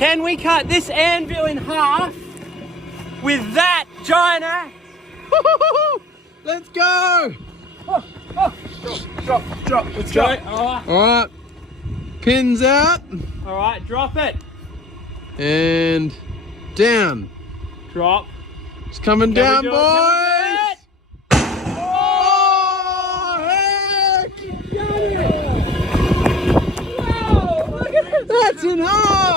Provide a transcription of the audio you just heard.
Can we cut this anvil in half with that giant axe? Let's go! Drop. Let's go. Alright. Pins out. Alright, drop it. And down. Drop. It's coming down, boys!